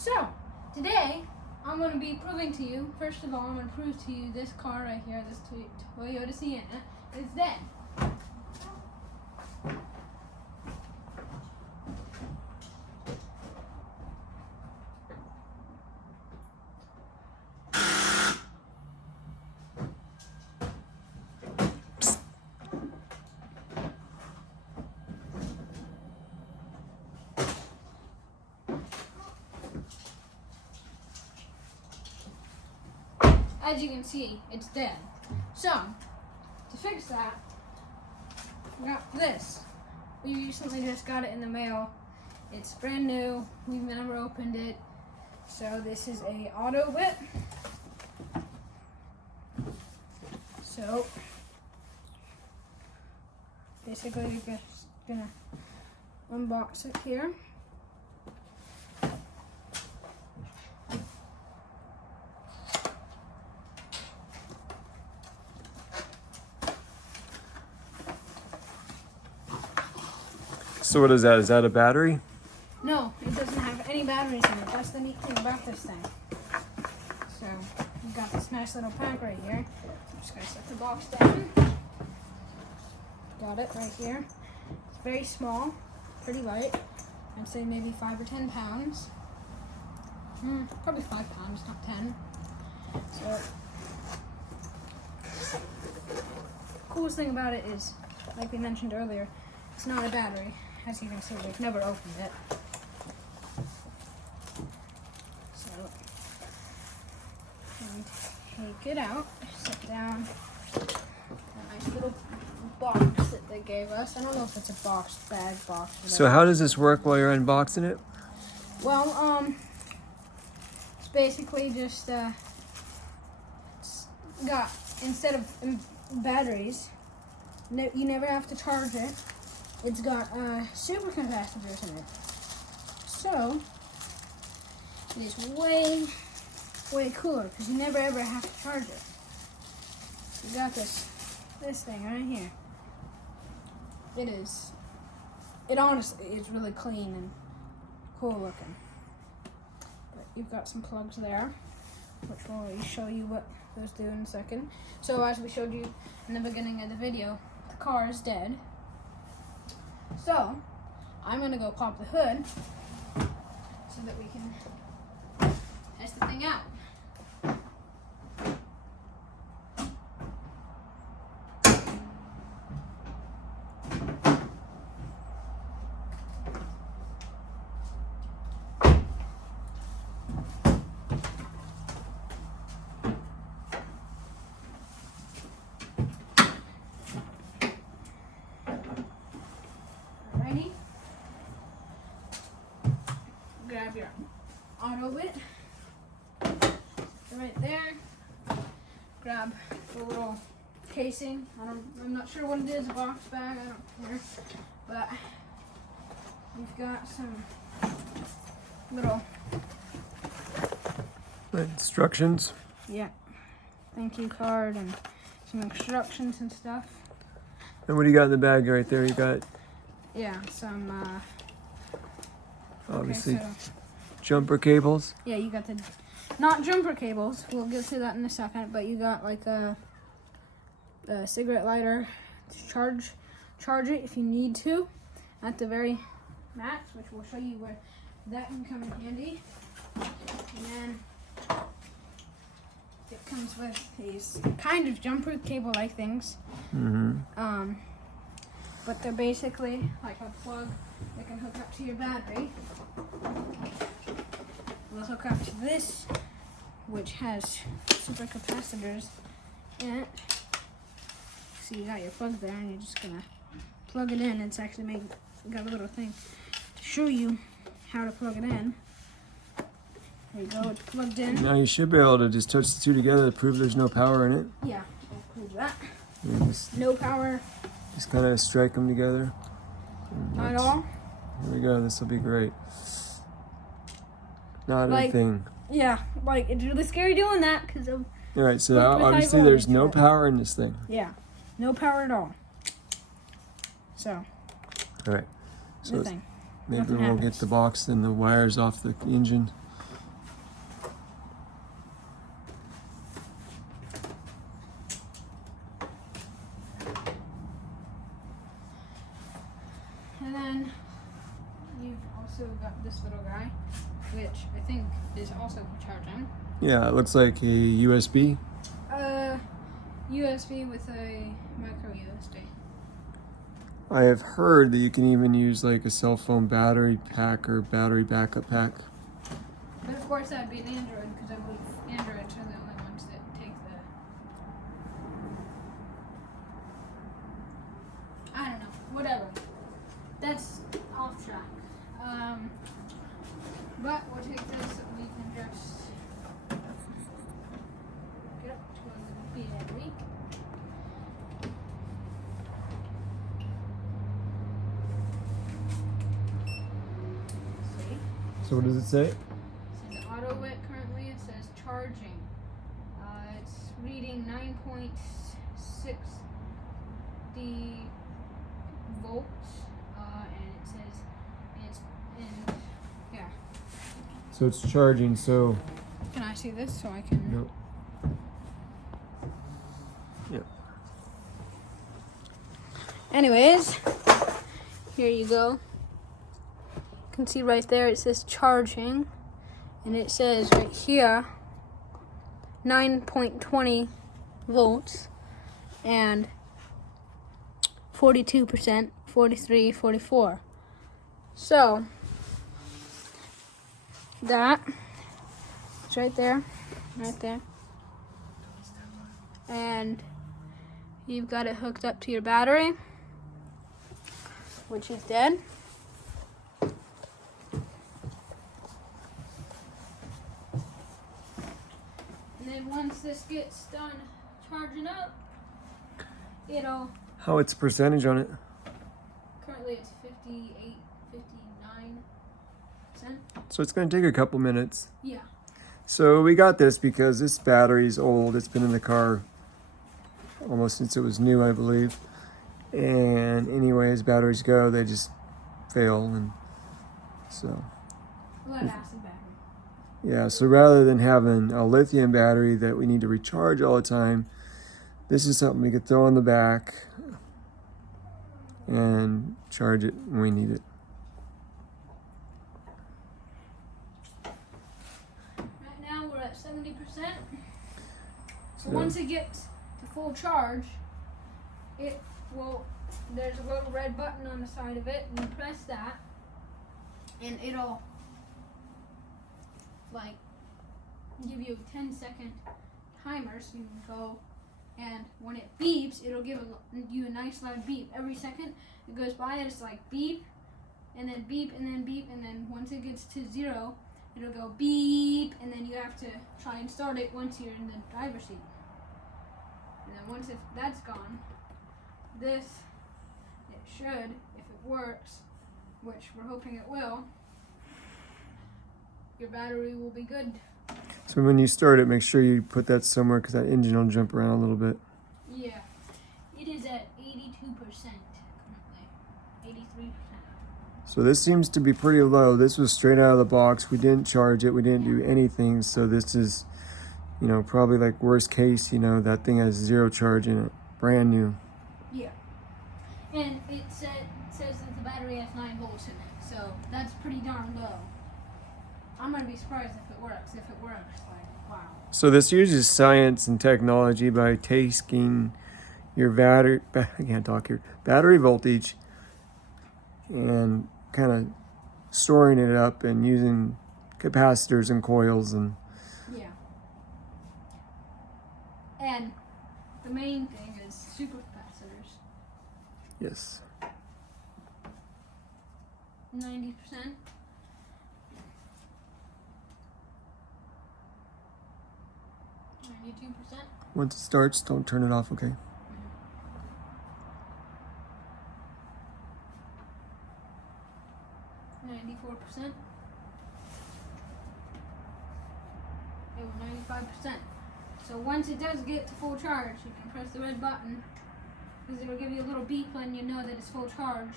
So, today, I'm going to be proving to you, first of all, I'm going to prove to you this car right here, this Toyota Sienna, is dead. As you can see, it's dead. So, to fix that, we got this. We recently just got it in the mail. It's brand new. We've never opened it. So this is a Autowit. So, basically you're just gonna unbox it here. So what is that? Is that a battery? No, it doesn't have any batteries in it. That's the neat thing about this thing. So, we've got this nice little pack right here. I'm just gonna set the box down. Got it right here. It's very small, pretty light. I'd say maybe 5 or 10 pounds. Probably 5 pounds, not 10. So, coolest thing about it is, like we mentioned earlier, it's not a battery. As you can see, we've never opened it. So, we take it out, sit down, a nice little box that they gave us. I don't know if it's a box, bag, box, whatever. So how does this work while you're unboxing it? Well, it's basically just, it's got, instead of batteries, you never have to charge it. It's got super capacitors in it. So, it is way, way cooler because you never ever have to charge it. You got this thing right here. It honestly is really clean and cool looking. But you've got some plugs there, which will show you what those do in a second. So as we showed you in the beginning of the video, the car is dead. So, I'm going to go pop the hood so that we can test the thing out. Alrighty. Grab your Autowit right there. Grab the little casing. I'm not sure what it is, a box bag, I don't care. But we've got some little Instructions. yeah, thank you card and some instructions and stuff. And what do you got in the bag right there? You got some obviously okay, so, jumper cables. yeah, you got the not jumper cables. We'll get to that in a second. But you got like a cigarette lighter to charge it if you need to at the very max, which we'll show you where that can come in handy. And then it comes with these kind of jumper cable-like things. But they're basically like a plug that can hook up to your battery. We'll hook up to this, which has super capacitors in it. So you got your plug there, and you're just gonna plug it in. It's actually got a little thing to show you how to plug it in. There you go, it's plugged in. Now you should be able to just touch the two together to prove there's no power in it. Yeah, I'll prove that. Just, No power just kind of strike them together. at all. Here we go. This will be great. Not Like- a thing. Yeah, like it's really scary doing that because of All right. So with high obviously there's no voltage, power in this thing. yeah, no power at all. So All right. So nothing. maybe Nothing we'll happens. get the box and the wires off the engine. which I think is also charging. Yeah, it looks like a USB. USB with a micro USB. I have heard that you can even use like a cell phone battery pack or battery backup pack. But of course that'd be an Android, because I believe Androids are the only ones that take the... I don't know, whatever. That's off track. But we'll take this so we can just get up to a little battery. See? So what does it say? It says Autowit currently, it says charging. It's reading 9.60 volts, and it says yeah. So it's charging, so... Can I see this so I can... Nope. Yep. Anyways, here you go. You can see right there it says charging, and it says right here 9.20 volts and 42%, 43, 44. So that it's right there, and you've got it hooked up to your battery, which is dead. And then once this gets done charging up, it'll... How it's percentage on it? Currently it's 58, 59%. So it's going to take a couple minutes. Yeah. So we got this because this battery's old. It's been in the car almost since it was new, I believe. And anyway, as batteries go, they just fail. And so... Lead acid battery. Yeah, so rather than having a lithium battery that we need to recharge all the time, this is something we could throw in the back and charge it when we need it. Right now we're at 70%. So once it gets to full charge, it will, there's a little red button on the side of it, and you press that, and it'll like give you a 10-second timer, so you can go, and when it beeps, it'll give you a nice loud beep. Every second it goes by, it's like beep, and then beep, and then beep, and then once it gets to 0, it'll go beep, and then you have to try and start it once you're in the driver's seat. And then once that's gone, it should, if it works, which we're hoping it will, your battery will be good. So when you start it, make sure you put that somewhere because that engine will jump around a little bit. Yeah. It is at 82% currently. 83%. So this seems to be pretty low. This was straight out of the box. We didn't charge it. We didn't do anything. So this is, you know, probably like worst case, you know, that thing has 0 charge in it. Brand new. Yeah. And it says that the battery has 9 volts in it. So that's pretty darn low. I'm going to be surprised if it works. If it works, like, wow. So this uses science and technology by taking your battery voltage and kind of storing it up and using capacitors and coils and... Yeah. And the main thing is supercapacitors. Yes. 90%. 92%. Once it starts, don't turn it off, okay? 94%. Oh, 95%. So once it does get to full charge, you can press the red button, because it'll give you a little beep when you know that it's full charge.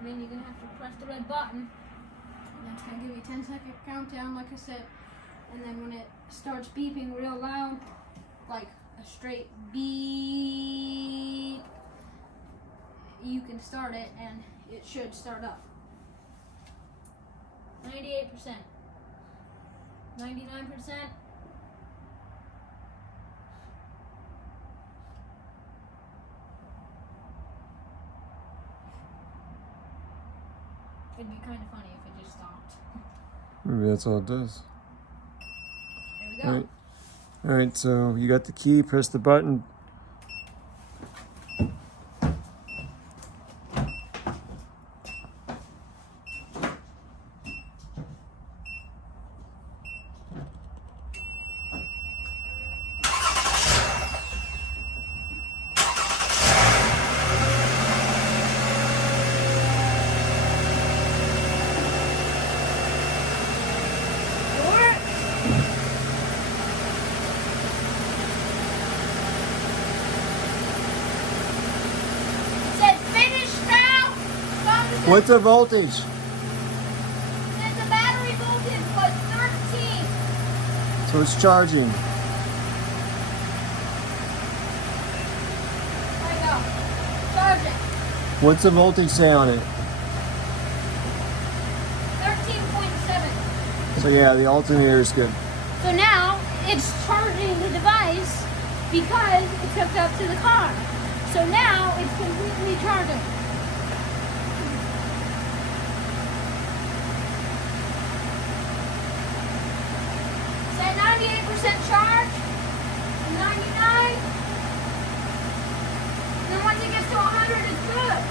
And then you're going to have to press the red button. And that's going to give you a 10-second countdown, like I said. And then when it starts beeping real loud, like a straight beep, you can start it and it should start up. 98%. 99%. It'd be kind of funny if it just stopped. Maybe that's all it does. Here we go. All right. All right, so you got the key, press the button. What's the voltage? The battery voltage was 13. So it's charging. There you go. Charging. What's the voltage say on it? 13.7. So yeah, the alternator is good. So now it's charging the device because it's hooked up to the car. So now it's completely charging. Say 98% charge, 99. Then once it gets to 100, it's good.